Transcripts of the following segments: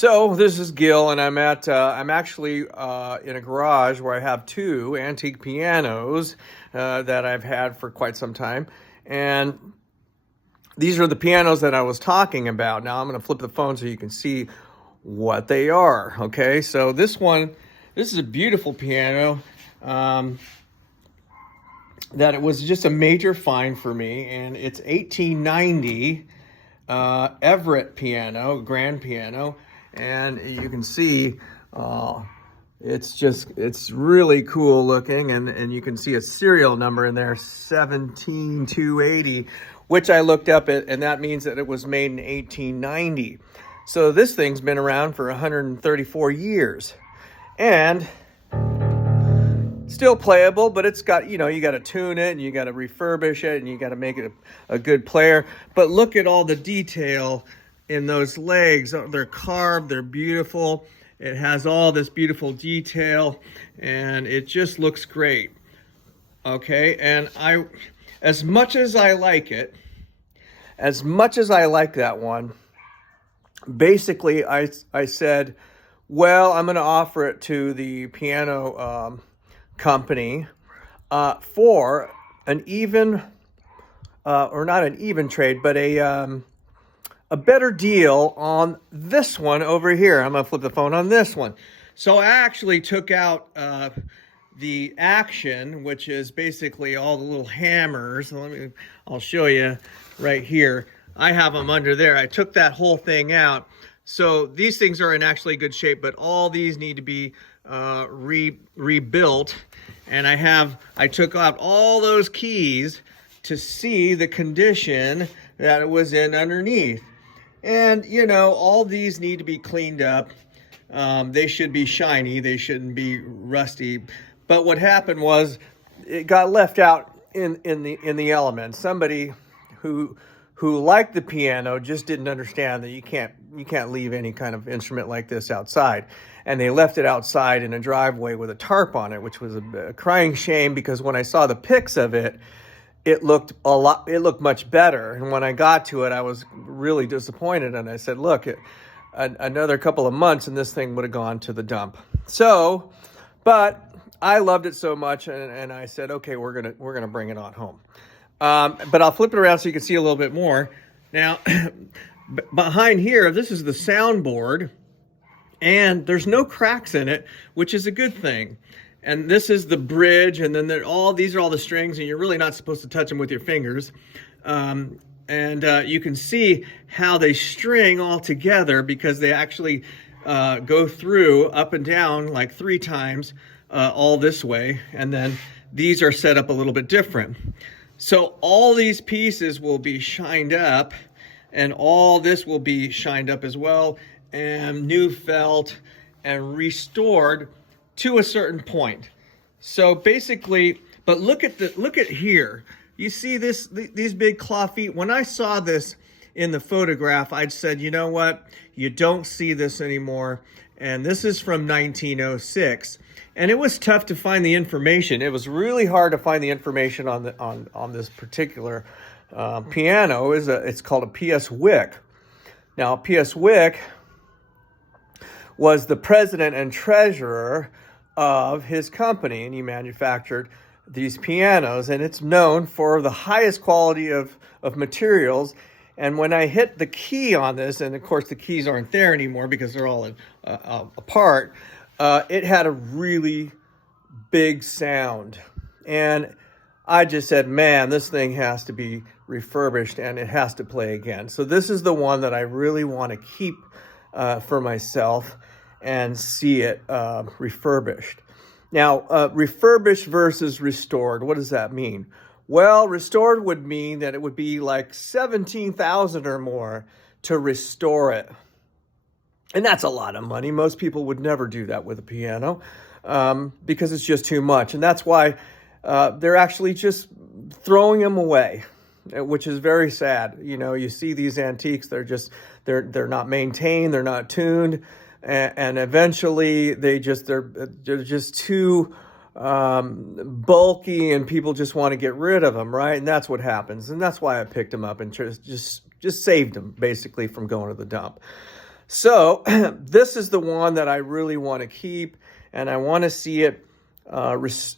So this is Gil, and I'm actually in a garage where I have two antique pianos that I've had for quite some time, and these are the pianos that I was talking about. Now I'm going to flip the phone so you can see what they are. Okay, so this is a beautiful piano. That it was just a major find for me, and it's 1890 Everett piano, grand piano. And you can see it's really cool looking, and you can see a serial number in there, 17280, which I looked up at, and that means that it was made in 1890. So this thing's been around for 134 years and still playable, but it's got, you got to tune it and you got to refurbish it and you got to make it a good player. But look at all the detail in those legs. They're carved, they're beautiful. It has all this beautiful detail and it just looks great. Okay, and as much as I like that one, basically I said, well, I'm going to offer it to the piano company for an even, or not an even trade, but a better deal on this one over here. I'm going to flip the phone on this one. So I actually took out the action, which is basically all the little hammers. I'll show you right here. I have them under there. I took that whole thing out. So these things are in actually good shape, but all these need to be rebuilt. And I took out all those keys to see the condition that it was in underneath. And, all these need to be cleaned up. They should be shiny. They shouldn't be rusty. But what happened was it got left out in the elements. Somebody who liked the piano just didn't understand that you can't leave any kind of instrument like this outside. And they left it outside in a driveway with a tarp on it, which was a crying shame, because when I saw the pics of it, it looked much better. And when I got to it, I was really disappointed. And I said, look, another couple of months and this thing would have gone to the dump. So, but I loved it so much. And I said, okay, we're going to bring it on home. But I'll flip it around so you can see a little bit more. Now, behind here, this is the soundboard, and there's no cracks in it, which is a good thing. And this is the bridge, and then these are all the strings, and you're really not supposed to touch them with your fingers. And you can see how they string all together, because they actually go through up and down like 3 times all this way. And then these are set up a little bit different. So all these pieces will be shined up, and all this will be shined up as well, and new felt and restored to a certain point. So basically, but look at here. You see these big claw feet? When I saw this in the photograph, I'd said, you know what? You don't see this anymore. And this is from 1906. And it was tough to find the information. It was really hard to find the information on this particular piano. It's called a PS Wick. Now, PS Wick was the president and treasurer of his company, and he manufactured these pianos, and it's known for the highest quality of materials. And when I hit the key on this, and of course the keys aren't there anymore because they're all apart, it had a really big sound. And I just said, man, this thing has to be refurbished and it has to play again. So this is the one that I really want to keep for myself and see it refurbished. Now, refurbished versus restored, what does that mean? Well, restored would mean that it would be like $17,000 or more to restore it. And that's a lot of money. Most people would never do that with a piano because it's just too much. And that's why they're actually just throwing them away, which is very sad. You see these antiques, they're not maintained, they're not tuned. And eventually they're just too bulky, and people just want to get rid of them, right? And that's what happens. And that's why I picked them up and just saved them basically from going to the dump. So this is the one that I really want to keep, and I want to see it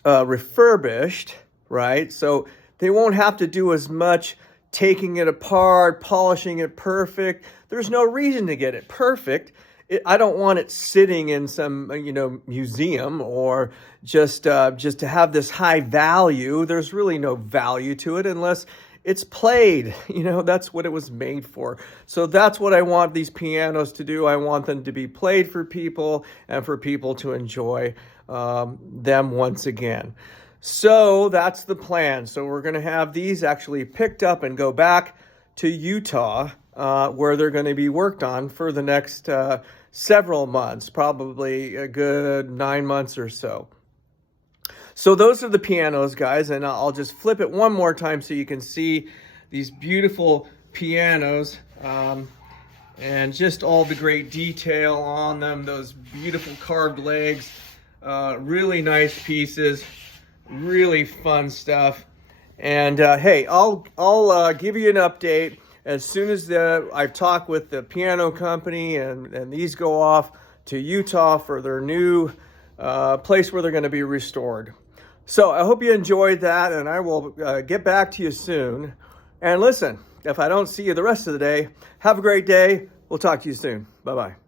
refurbished, right? So they won't have to do as much taking it apart, polishing it perfect. There's no reason to get it perfect. I don't want it sitting in some, museum, or just to have this high value. There's really no value to it unless it's played. That's what it was made for. So that's what I want these pianos to do. I want them to be played for people and for people to enjoy them once again. So that's the plan. So we're going to have these actually picked up and go back to Utah, where they're going to be worked on for the next several months, probably a good 9 months or so. So those are the pianos, guys, and I'll just flip it one more time so you can see these beautiful pianos, and just all the great detail on them, those beautiful carved legs, really nice pieces, really fun stuff. And hey, I'll give you an update as soon as I've talked with the piano company and these go off to Utah for their new place where they're going to be restored. So I hope you enjoyed that, and I will get back to you soon. And listen, if I don't see you the rest of the day, have a great day. We'll talk to you soon. Bye-bye.